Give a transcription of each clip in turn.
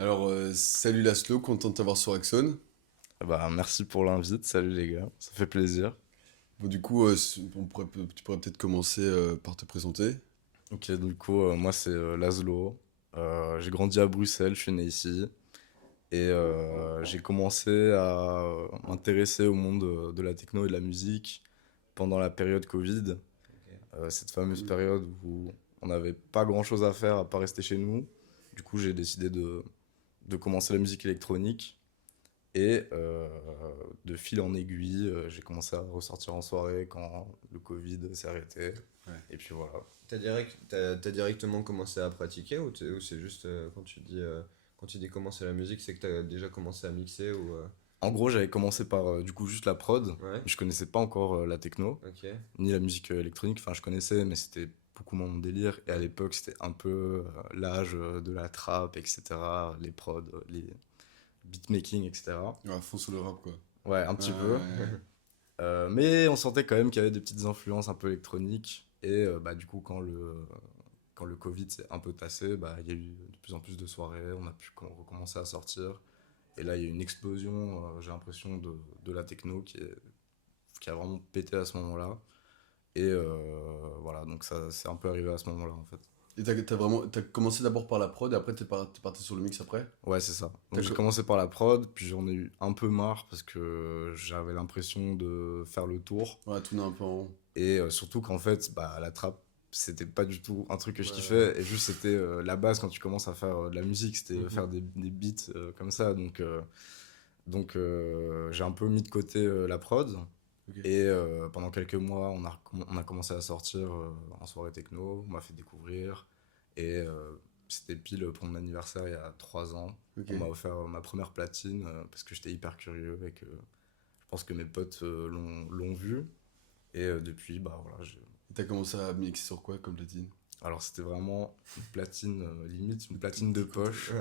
Alors, salut Laszlo, content de t'avoir sur Axon. Bah, merci pour l'invite, salut les gars, ça fait plaisir. Bon, du coup, tu pourrais peut-être commencer par te présenter. Ok, du coup, moi c'est Laszlo. J'ai grandi à Bruxelles, je suis né ici. Et j'ai commencé à m'intéresser au monde de la techno et de la musique pendant la période Covid. Cette fameuse Cool. période où on n'avait pas grand-chose à faire à part rester chez nous. Du coup, j'ai décidé de commencer la musique électronique. Et de fil en aiguille, j'ai commencé à ressortir en soirée quand le Covid s'est arrêté. Ouais. Et puis voilà. T'as directement commencé à pratiquer ou c'est juste quand tu dis commencer la musique, c'est que t'as déjà commencé à mixer ou. En gros, j'avais commencé par du coup juste la prod. Ouais, Je connaissais pas encore la techno, ok, ni la musique électronique. Enfin, je connaissais, mais c'était beaucoup moins mon délire. Et à ouais, l'époque, c'était un peu l'âge de la trap, etc. Les prods, les beatmaking, etc. Ouais, à fond sur le rap, quoi. Ouais, un Ouais, petit peu. ouais, Mais on sentait quand même qu'il y avait des petites influences un peu électroniques. Et bah, du coup, quand le Covid s'est un peu tassé, bah, il y a eu de plus en plus de soirées, on a pu recommencer à sortir. Et là, il y a eu une explosion, j'ai l'impression, de la techno qui a vraiment pété à ce moment-là. Et voilà, donc ça c'est un peu arrivé à ce moment-là en fait. et t'as commencé d'abord par la prod et après t'es parti sur le mix après? Ouais, c'est ça. T'as Donc j'ai co- commencé par la prod, puis j'en ai eu un peu marre parce que j'avais l'impression de faire le tour. Ouais, tourner un peu en rond. Et surtout qu'en fait, bah, la trappe, c'était pas du tout un truc que je ouais. kiffais. Et juste, c'était la base quand tu commences à faire de la musique, c'était Mhm. faire des beats comme ça. Donc j'ai un peu mis de côté la prod. Ok. Et pendant quelques mois, on a commencé à sortir en soirée techno. On m'a fait découvrir. Et c'était pile pour mon anniversaire il y a 3 ans. Ok. On m'a offert ma première platine parce que j'étais hyper curieux et que je pense que mes potes l'ont vu. Et depuis, bah voilà, Et t'as commencé à mixer sur quoi comme platine? alors c'était vraiment une platine, limite une platine de Petit côté. poche.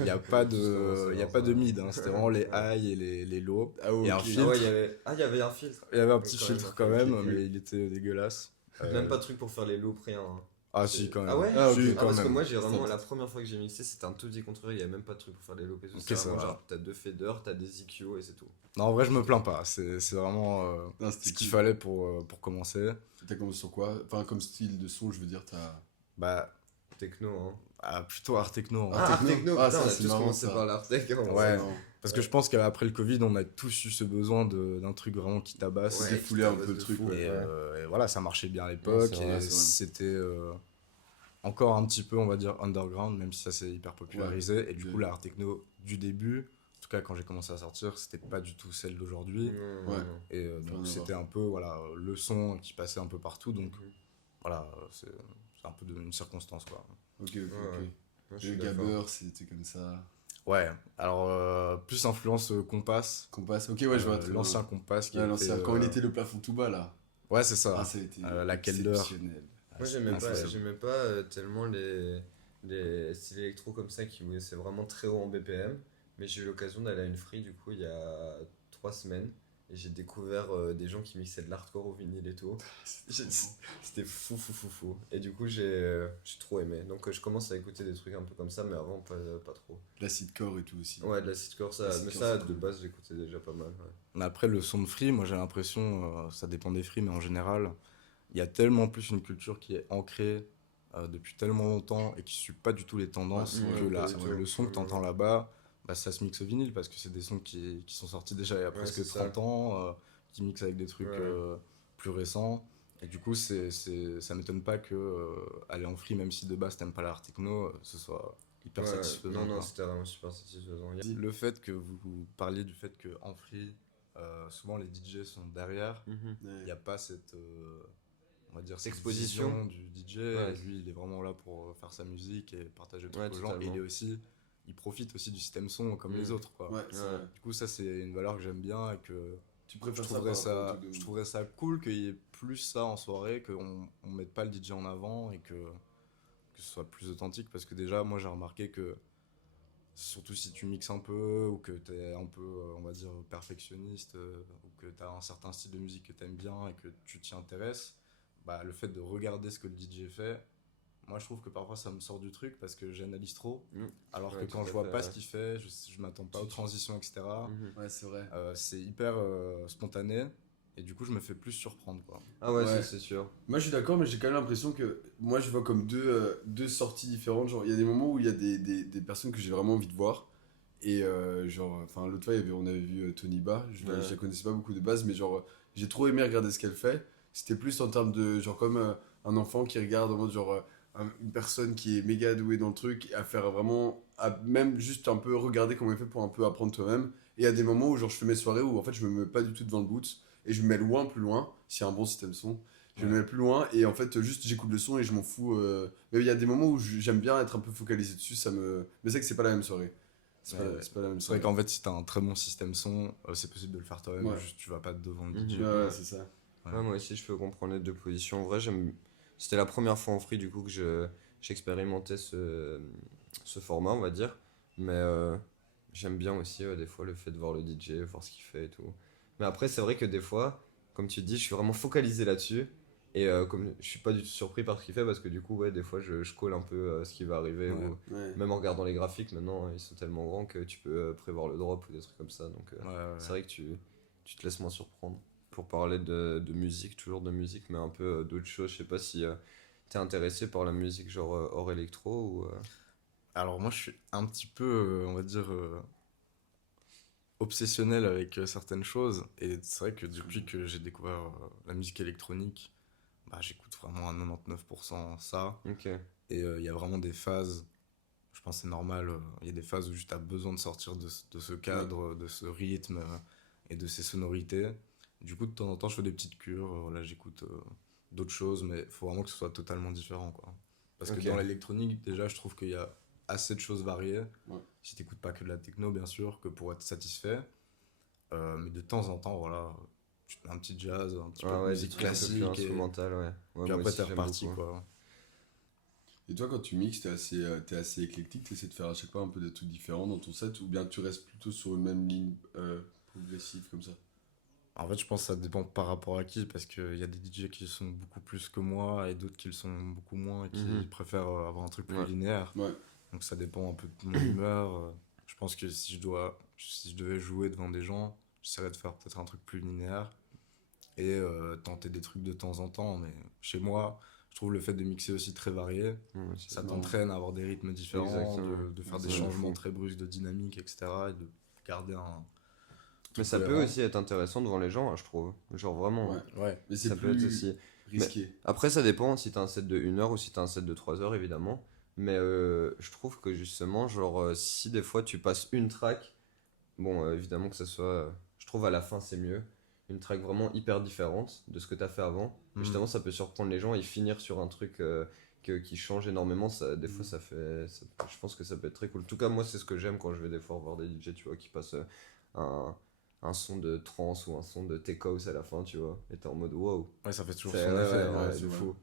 Il n'y a Ouais, on pas a tous commencé il y a dans pas de ça. mid, hein. C'était vraiment les Ouais. highs et les lows. Ah, Et un ok. Ah ouais, filtre. il y avait un filtre. Il y avait un petit Quand même, filtre quand ok, même, ok. mais il était dégueulasse. Même Euh, pas de truc pour faire les loops, rien, hein. ah si, quand Ah même. ouais? Ah, ok. Si, Ah quand parce que même. moi j'ai vraiment Stop. la première fois que j'ai mixé c'était un tout dit contraire, il y avait même pas de truc pour faire les loops et tout. Ok, C'est ça vraiment va. genre t'as deux faders, t'as des EQ et c'est tout. Non, en vrai, je me plains pas. C'est vraiment Non, ce c'était qu'il cool. fallait pour commencer. T'as commencé sur quoi? Enfin, comme style de son, je veux dire, t'as. Bah, Techno, hein. plutôt art techno en Ah, vrai. Ah, Art techno? Techno, Ah, putain, ça, on a c'est tous marrant, commencé ça. par l'Art Tech en Ça, vrai. c'est Ouais. marrant. Parce que Ouais, je pense qu'après le Covid, on a tous eu ce besoin d'un truc vraiment qui tabasse. ouais, qui Défouler un peu tabasse le de truc, fou. ouais. Et voilà, ça marchait bien à Ouais, c'est l'époque vrai. Ouais, et c'est vrai. c'était encore un petit peu, on va dire, underground, même si ça s'est hyper Ouais. popularisé. Et du coup, De- l'art techno du début, en tout cas quand j'ai commencé à sortir, c'était pas du tout celle d'aujourd'hui. Non, Ouais. non, non. Et Rien donc à voir. c'était un peu voilà, le son qui passait un peu partout. Donc Mhm. voilà, c'est un peu une circonstance quoi. Ok, Ouais, ok, ok. ouais. Ouais, je Et le suis d'accord. gabber, c'était comme ça. Ouais, alors plus influence Compass, Qu'on passe. Ok, ouais, je vois très bien. l'ancien Compass qui Ouais, était. l'ancien, quand il était le plafond tout bas, là. Ouais, c'est Ah, ça. ça a été La Kelder. exceptionnel. Ah, Moi, c'est incroyable. j'aimais pas tellement les styles électro comme ça qui c'est vraiment très haut en BPM. Mais j'ai eu l'occasion d'aller à une free du coup il y a 3 semaines. Et j'ai découvert des gens qui mixaient de l'hardcore au vinyle et tout. C'était J'ai- trop bon. C'était fou, fou, fou, fou. Et du coup, j'ai trop aimé. Donc, je commence à écouter des trucs un peu comme ça, mais avant, pas trop. L'acidcore et tout aussi. Ouais, de la sitcore, ça. Mais L'acidcore, ça, c'est de cool. base, j'écoutais déjà pas mal. Ouais. Mais après, le son de free, moi j'ai l'impression, ça dépend des free, mais en général, il y a tellement plus une culture qui est ancrée depuis tellement longtemps et qui suit pas du tout les Ouais, tendances que Pas du le tout. son que tu entends là-bas, bah, ça se mixe au vinyle parce que c'est des sons qui sont sortis déjà il y a Ouais, c'est presque ça. 30 ans, qui mixent avec des trucs Ouais. plus récents. Et du coup, ça m'étonne pas que aller en free, même si de base t'aimes pas l'art techno, ce soit hyper Ouais, non, satisfaisant non, quoi. c'était vraiment super satisfaisant. Le fait que vous parliez du fait que en free, souvent les DJ sont derrière, Mhm. il Ouais. n'y a pas cette, on va dire, cette Exposition. vision du DJ. Ouais, Et lui, il est vraiment là pour faire sa musique et partager le ouais, truc aux gens. Et totalement. il profite aussi du système son comme les Mm. autres, quoi. Ouais, c'est Ouais. vrai. Du coup, ça, c'est une valeur que j'aime bien et que Tu préfères ça par rapport au truc de. je trouverais ça cool qu'il y ait plus ça en soirée, on mette pas le DJ en avant et que ce soit plus authentique. Parce que déjà, moi, j'ai remarqué que surtout si tu mixes un peu ou que tu es un peu, on va dire, perfectionniste ou que tu as un certain style de musique que tu aimes bien et que tu t'y intéresses, bah, le fait de regarder ce que le DJ fait, moi je trouve que parfois ça me sort du truc parce que j'analyse trop, alors Ouais, que tout quand à je vois fait, pas ouais. ce qu'il fait, je m'attends pas aux transitions, etc. Mhm. Ouais, c'est vrai. C'est hyper spontané, et du coup je me fais plus surprendre, quoi. Ah ouais, ça Ouais. c'est sûr. Moi, je suis d'accord, mais j'ai quand même l'impression que moi, je vois comme deux sorties différentes. Genre, il y a des moments où il y a des personnes que j'ai vraiment envie de voir. Et genre, enfin, l'autre fois, on avait vu Tony Ba. Je Ouais. la connaissais pas beaucoup de base, mais genre, j'ai trop aimé regarder ce qu'elle fait. C'était plus en termes de, genre, comme un enfant qui regarde en mode, genre, une personne qui est méga douée dans le truc, à faire vraiment, à même juste un peu regarder comment elle fait pour un peu apprendre toi-même. Et il y a des moments où, genre, je fais mes soirées où, en fait, je me mets pas du tout devant le boot. Et je me mets loin, plus loin, s'il y a un bon système son. Je me Ouais. mets plus loin et en fait juste j'écoute le son et je m'en fous. Mais il y a des moments où j'aime bien être un peu focalisé dessus, ça me. Mais c'est que c'est pas la même soirée. Ouais, ouais. C'est pas la même C'est vrai soirée. qu'en fait, si t'as un très bon système son, c'est possible de le faire toi-même, Ouais, juste tu vas pas devant le Mhm. DJ, ouais, quoi. ouais, c'est ça. Ouais. Ouais, moi aussi, je peux comprendre les deux positions. En vrai, j'aime. C'était la première fois en free, du coup, que j'expérimentais ce format, on va dire. Mais j'aime bien aussi, des fois, le fait de voir le DJ, voir ce qu'il fait et tout. Mais après, c'est vrai que des fois, comme tu dis, je suis vraiment focalisé là-dessus. Et comme je suis pas du tout surpris par ce qu'il fait, parce que du coup, ouais, des fois, je colle un peu ce qui va arriver. Ouais. Ou Ouais. même en regardant les graphiques, maintenant, ils sont tellement grands que tu peux prévoir le drop ou des trucs comme ça. Donc, Ouais, ouais, c'est ouais. vrai que tu te laisses moins surprendre pour parler de musique, toujours de musique, mais un peu d'autres choses. Je sais pas si t'es intéressé par la musique genre hors électro ou. Alors moi, je suis un petit peu, on va dire, obsessionnel avec certaines choses. Et c'est vrai que depuis que j'ai découvert la musique électronique, bah, j'écoute vraiment à 99% ça. Ok. Et il y a vraiment des phases, je pense que c'est normal, il y a des phases où tu as besoin de sortir de ce Ouais. cadre, de ce rythme et de ces sonorités. Du coup, de temps en temps, je fais des petites cures. Voilà, j'écoute d'autres choses, mais il faut vraiment que ce soit totalement différent, quoi. Parce que Ok. dans l'électronique, déjà, je trouve qu'il y a assez de choses variées. Ouais. Si tu n'écoutes pas que de la techno, bien sûr, que pour être satisfait. Mais de temps en temps, voilà, tu te mets un petit jazz, un petit peu Ah de ouais, des musique trucs un peu plus classique, et instrumental, ouais. Ouais, puis moi après, aussi t'es j'aime reparti, beaucoup. quoi. Et toi, quand tu mixes, t'es assez éclectique, t'essaies de faire à chaque fois un peu des trucs différents dans ton set, ou bien tu restes plutôt sur une même ligne progressive comme ça? En fait, je pense que ça dépend par rapport à qui, parce qu'il y a des DJ qui sont beaucoup plus que moi, et d'autres qui le sont beaucoup moins, et qui Mhm. préfèrent avoir un truc plus Ouais. linéaire. Ouais. Donc ça dépend un peu de mon humeur. Je pense que si je devais jouer devant des gens, j'essaierais de faire peut-être un truc plus linéaire, et tenter des trucs de temps en temps. Mais chez moi, je trouve le fait de mixer aussi très varié, Ouais, ça marrant. t'entraîne à avoir des rythmes différents, Exactement. de faire des C'est changements fou. très brusques de dynamique, etc. Et de garder un Mais truc ça peut cohérent. aussi être intéressant devant les gens, hein, je trouve. Genre vraiment, Ouais. hein. Ouais, Mais c'est Ça peut être plus aussi. Mais risqué. après, ça dépend si t'as un set de 1 heure ou si t'as un set de 3 heures, évidemment. Mais je trouve que justement, genre, si des fois tu passes une track, bon, évidemment que ça soit. Je trouve à la fin, c'est mieux. Une track vraiment hyper différente de ce que t'as fait avant. Et Hmm. justement, ça peut surprendre les gens et finir sur un truc qui change énormément. Ça, des fois, je pense que ça peut être très cool. En tout cas, moi, c'est ce que j'aime quand je vais des fois voir des DJ, tu vois, qui passent un, un son de trance ou un son de tech house à la fin, tu vois. Et t'es en mode wow. Ouais, ça fait toujours C'est son ouais, effet, ouais, hein. ouais, c'est de vrai. fou.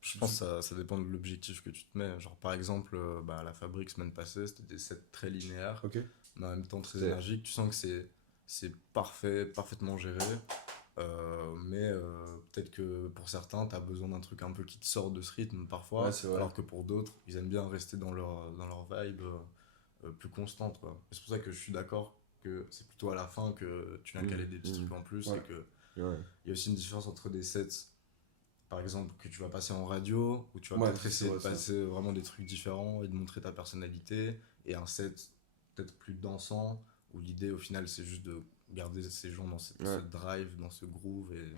Je pense que ça dépend de l'objectif que tu te mets. Genre, par exemple, bah, la Fabrique, semaine passée, c'était des sets très linéaires, Ok. mais en même temps très C'est- énergiques. Tu sens que c'est parfait, parfaitement géré. Mais peut-être que pour certains, tu as besoin d'un truc un peu qui te sort de ce rythme parfois, Ouais, c'est vrai. alors que pour d'autres, ils aiment bien rester dans leur vibe plus constante, quoi. Et c'est pour ça que je suis d'accord que c'est plutôt à la fin que tu viens caler des petits trucs en plus, Ouais. et que Ouais. il y a aussi une différence entre des sets, par exemple, que tu vas passer en radio, où tu vas Ouais, peut-être c'est essayer de vrai, ça. passer vraiment des trucs différents et de montrer ta personnalité, et un set peut-être plus dansant, où l'idée au final c'est juste de garder ces gens dans ce Ouais. drive, dans ce groove, et de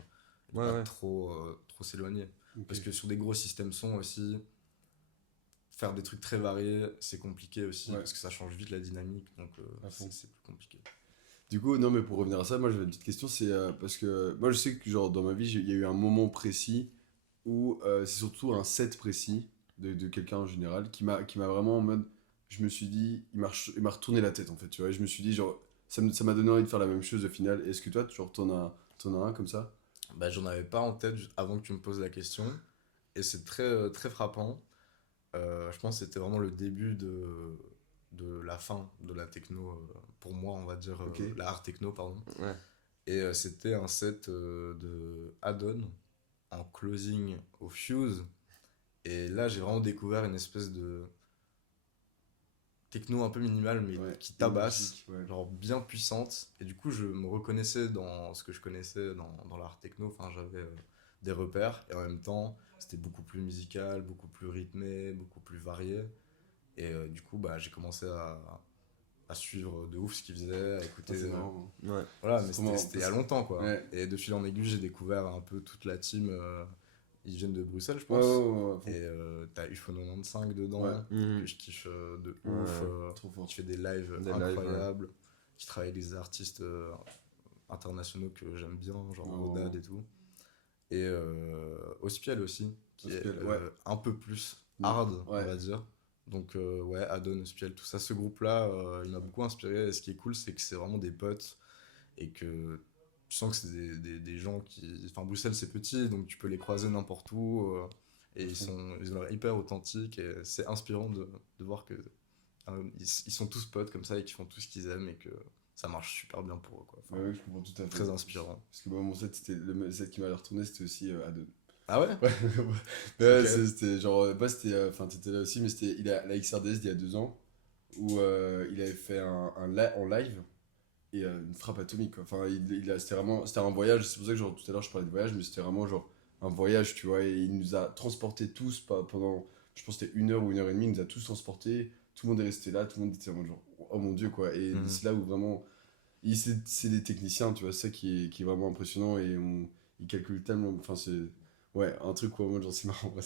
Ouais, pas ouais. trop s'éloigner. Ok. Parce que sur des gros systèmes son aussi, faire des trucs très variés, c'est compliqué aussi, Ouais. parce que ça change vite la dynamique, donc À fond. c'est plus compliqué. Du coup, non, mais pour revenir à ça, moi j'avais une petite question, c'est parce que moi je sais que genre dans ma vie, il y a eu un moment précis où c'est surtout un set précis de quelqu'un en général qui m'a vraiment en mode, je me suis dit, il m'a retourné la tête en fait, tu vois, et je me suis dit genre, ça m'a donné envie de faire la même chose au final. Est-ce que toi, tu t'en as un comme ça? Bah, j'en avais pas en tête avant que tu me poses la question, et c'est très, très frappant. Je pense que c'était vraiment le début de la fin de la techno, pour moi, on va dire, Ok. la hard techno, pardon. Ouais. Et c'était un set de Addon en closing au Fuse. Et là, j'ai vraiment découvert une espèce de techno un peu minimale, mais Ouais, qui tabasse, énergique, ouais. genre bien puissante. Et du coup, je me reconnaissais dans ce que je connaissais dans l'art techno. Enfin, j'avais des repères. Et en même temps, c'était beaucoup plus musical, beaucoup plus rythmé, beaucoup plus varié. Et du coup, bah, j'ai commencé à suivre de ouf ce qu'il faisait, à Ça, écouter. c'est marrant. Ouais. Voilà, C'est mais trop marrant, c'était il y a parce que- longtemps, quoi. Ouais. Et de fil en aiguille, j'ai découvert un peu toute la team. Ils viennent de Bruxelles, je Ouais, ouais, pense. ouais, à fond. Et t'as UFO 95 dedans, Ouais. Mhm. que je kiffe de Ouais. ouf. Trop fort. Qui fait des lives Des lives, incroyables, qui travaille avec des artistes internationaux que j'aime bien, genre Oh. Rodad et tout. Et Hospiel aussi, qui Hospiel, est ouais. un peu plus hard, Ouais. on va dire. Donc ouais, Adon, Hospiel, tout ça, ce groupe-là, il m'a beaucoup inspiré. Et ce qui est cool, c'est que c'est vraiment des potes et que tu sens que c'est des gens qui... Enfin, Bruxelles, c'est petit, donc tu peux les croiser n'importe où. Et ils ont l'air hyper authentiques. Et c'est inspirant de voir que ils sont tous potes comme ça et qu'ils font tout ce qu'ils aiment et que ça marche super bien pour eux, quoi. Enfin, Ouais, ouais, je comprends tout à fait. très inspirant. Parce que moi, mon set, c'était le set qui m'a retourné, c'était aussi Adon. Ah ouais? Ouais, ouais, Ok. c'était genre, bah, c'était, enfin, t'étais là aussi, mais c'était la XRDS d'il y a 2 ans, où il avait fait en live, et une frappe atomique, quoi. Enfin, c'était un voyage, c'est pour ça que genre, tout à l'heure je parlais de voyage, mais c'était vraiment genre un voyage, tu vois, et il nous a transportés tous pendant, je pense que c'était 1 heure ou 1 heure et demie, il nous a tous transportés, tout le monde est resté là, tout le monde était en mode genre, oh mon dieu, quoi. Et Mhm. c'est là où vraiment, c'est des techniciens, tu vois, c'est ça qui est vraiment impressionnant, et ils calculent tellement, enfin, c'est, ouais, un truc où moi, genre, c'est marrant, ouais,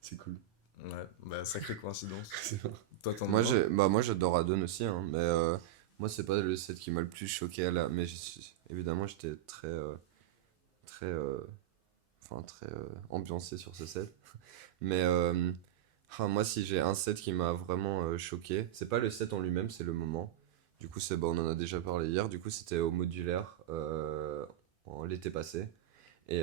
c'est cool. Ouais, bah sacrée coïncidence. C'est marrant. Toi, t'en as Moi, un? moi j'adore Adon aussi, hein, mais moi, c'est pas le set qui m'a le plus choqué mais évidemment, j'étais très, très ambiancé sur ce set. Mais moi, si j'ai un set qui m'a vraiment choqué, c'est pas le set en lui-même, c'est le moment. Du coup, on en a déjà parlé hier. Du coup, c'était au modulaire l'été passé. Et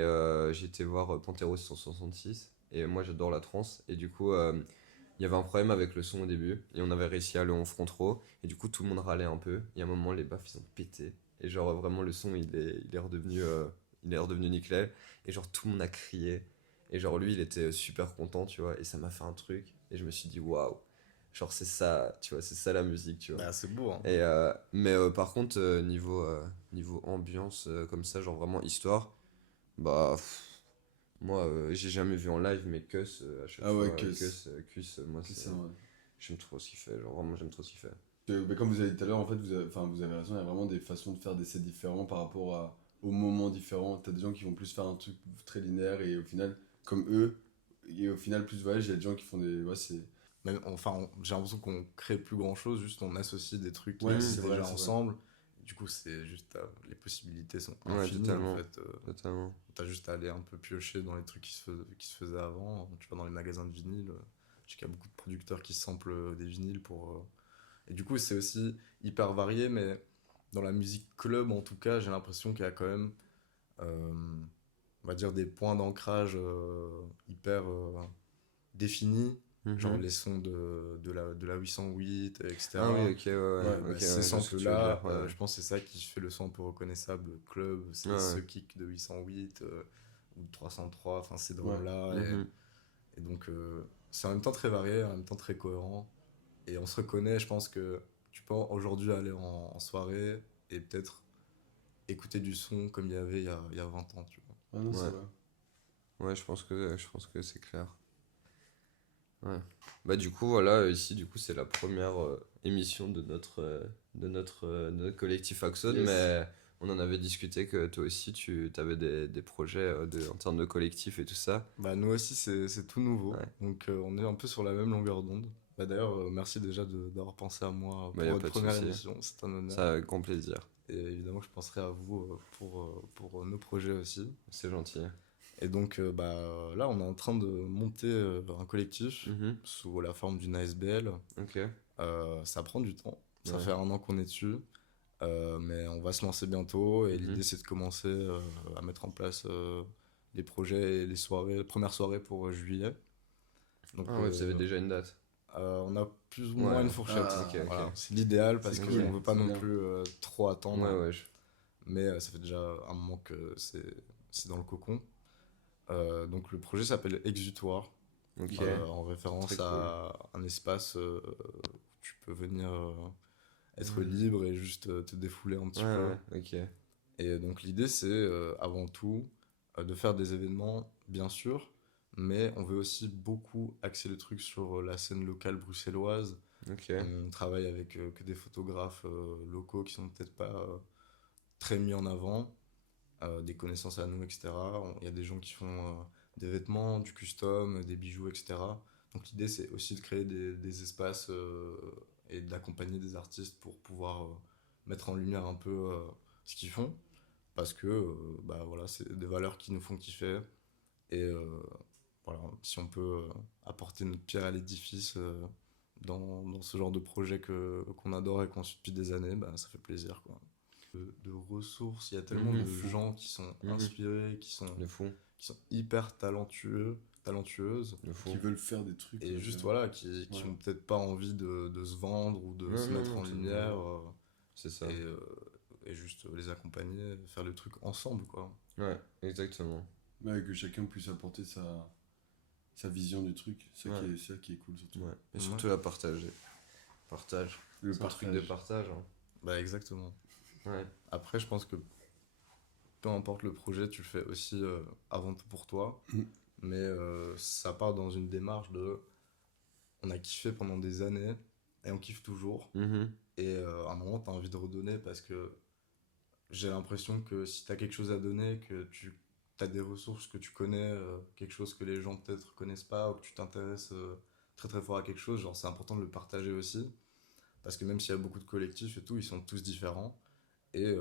j'ai été voir Panteros 166. Et moi, j'adore la trance. Et du coup, il y avait un problème avec le son au début. Et on avait réussi à aller en front row. Et du coup, tout le monde râlait un peu. Et à un moment, les baffes, ils ont pété. Et genre, vraiment, le son, il est redevenu nickel. Et genre, tout le monde a crié. Et genre, lui, il était super content, tu vois. Et ça m'a fait un truc. Et je me suis dit, waouh. Genre, c'est ça, tu vois, c'est ça la musique, tu vois. Bah, c'est beau, hein. Et, mais par contre, niveau ambiance, comme ça, genre vraiment histoire, bah, moi, j'ai jamais vu en live, mais Kuss, à chaque Ah fois, ouais, Moi, que ça, ouais. j'aime trop ce qu'il fait, genre vraiment, j'aime trop ce qu'il fait. Mais comme vous avez dit tout à l'heure, en fait, vous avez raison, il y a vraiment des façons de faire des sets différents par rapport aux moments différents. T'as des gens qui vont plus faire un truc très linéaire et au final, comme eux, et au final, plus voyage, il y a des gens qui font des. Ouais, c'est. Enfin, j'ai l'impression qu'on crée plus grand chose, juste on associe des trucs qui Ouais, existent c'est vrai, déjà c'est vrai. ensemble. Du coup, c'est juste, les possibilités sont Ouais, infinies totalement. en fait. Totalement. T'as juste à aller un peu piocher dans les trucs qui se faisaient avant. Tu vas dans les magasins de vinyle, je sais qu'il y a beaucoup de producteurs qui samplent des vinyles pour. Et du coup, c'est aussi hyper varié, mais dans la musique club en tout cas, j'ai l'impression qu'il y a quand même, euh, on va dire, des points d'ancrage hyper définis. Genre Mhm. les sons de la 808, etc. Ah oui, ok, ouais, Ouais, ok, Bah, ouais, ces je vois ce que tu veux samples-là, dire, ouais. je pense que c'est ça qui fait le son un peu reconnaissable club. C'est Ouais, ce ouais. kick de 808 ou de 303, enfin ces Ouais. drums-là. Mhm. Et donc, c'est en même temps très varié, en même temps très cohérent. Et on se reconnaît, je pense que tu peux aujourd'hui aller en soirée et peut-être écouter du son comme il y avait il y a 20 ans, tu vois. Ah non, c'est Ouais. vrai. Ouais, je pense que c'est clair. Ouais. Bah du coup voilà ici du coup c'est la première émission de notre collectif Axon, Yes. mais on en avait discuté que toi aussi tu avais des projets en termes de collectif et tout ça. Bah, nous aussi, c'est tout nouveau. Ouais. Donc, on est un peu sur la même longueur d'onde. Bah, d'ailleurs, merci déjà d'avoir pensé à moi Bah pour y a votre pas de première souci. émission. C'est un honneur. Ça avec grand plaisir. Et évidemment, je penserai à vous pour nos projets aussi. C'est gentil. Et donc, là, on est en train de monter un collectif Mhm. sous la forme d'une ASBL. Ok. Ça prend du temps. Ça Ouais. fait 1 an qu'on est dessus. Mais on va se lancer bientôt. Et Mhm. l'idée, c'est de commencer à mettre en place les projets et les soirées, les premières soirées pour juillet. Donc, Ah ouais, vous avez déjà une date. on a plus ou moins Ouais. une fourchette. Ah, ok, ok. Voilà. C'est l'idéal parce C'est qu'on cool, ne veut pas c'est non bien. plus trop attendre. Ouais, ouais. Mais ça fait déjà un moment que c'est dans le cocon. Donc le projet s'appelle Exutoire. Ok. en référence Très à un espace où tu peux venir être Ouais. libre et juste te défouler un petit Ouais, peu. ouais, ok. Et donc l'idée c'est avant tout de faire des événements, bien sûr, mais on veut aussi beaucoup axer le truc sur la scène locale bruxelloise. Ok. On travaille avec que des photographes locaux qui sont peut-être pas très mis en avant, des connaissances à nous, etc. Il y a des gens qui font des vêtements, du custom, des bijoux, etc. Donc l'idée c'est aussi de créer des espaces et d'accompagner des artistes pour pouvoir mettre en lumière un peu ce qu'ils font parce que bah, voilà, c'est des valeurs qui nous font kiffer et voilà, si on peut apporter notre pierre à l'édifice dans ce genre de projet qu'on adore et qu'on suit depuis des années, bah, ça fait plaisir quoi. De ressources, il y a tellement Mhm. de gens qui sont Mhm. inspirés, De fou. qui sont hyper talentueux, talentueuses De fou. Qui veulent faire des trucs. et juste bien. voilà, qui Ouais. ont peut-être pas envie de se vendre ou de Non, se non, mettre non, en tout- lumière C'est ça. et juste les accompagner, faire le truc ensemble quoi. Ouais, exactement. Ouais, que chacun puisse apporter sa vision du truc. Ouais. C'est ça qui est cool surtout. Ouais. Et Ouais. surtout la partager. Partage. Le C'est un truc de partage. Hein. Bah exactement. Ouais. Après, je pense que peu importe le projet, tu le fais aussi avant tout pour toi. Mm. Mais ça part dans une démarche de on a kiffé pendant des années et on kiffe toujours. Mhm. Et à un moment, tu as envie de redonner parce que j'ai l'impression que si tu as quelque chose à donner, que tu as des ressources que tu connais, quelque chose que les gens peut-être connaissent pas, ou que tu t'intéresses très très fort à quelque chose, genre c'est important de le partager aussi. Parce que même s'il y a beaucoup de collectifs et tout, ils sont tous différents. Et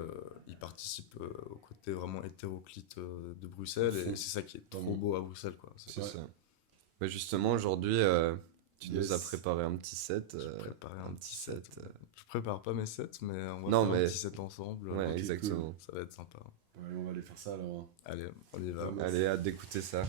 ils participent au côté vraiment hétéroclite de Bruxelles. Et c'est ça qui est trop beau à Bruxelles, quoi. C'est Ouais. ça. Bah justement, aujourd'hui, tu nous as Yes. préparé un petit set. J'ai préparé un petit set. set. Je prépare pas mes sets, mais on va Non, faire mais- un petit set ensemble. Ouais, Ok, exactement. Ça va être sympa. Ouais, on va aller faire ça alors. Allez, on y va. Ouais, Allez, hâte d'écouter ça.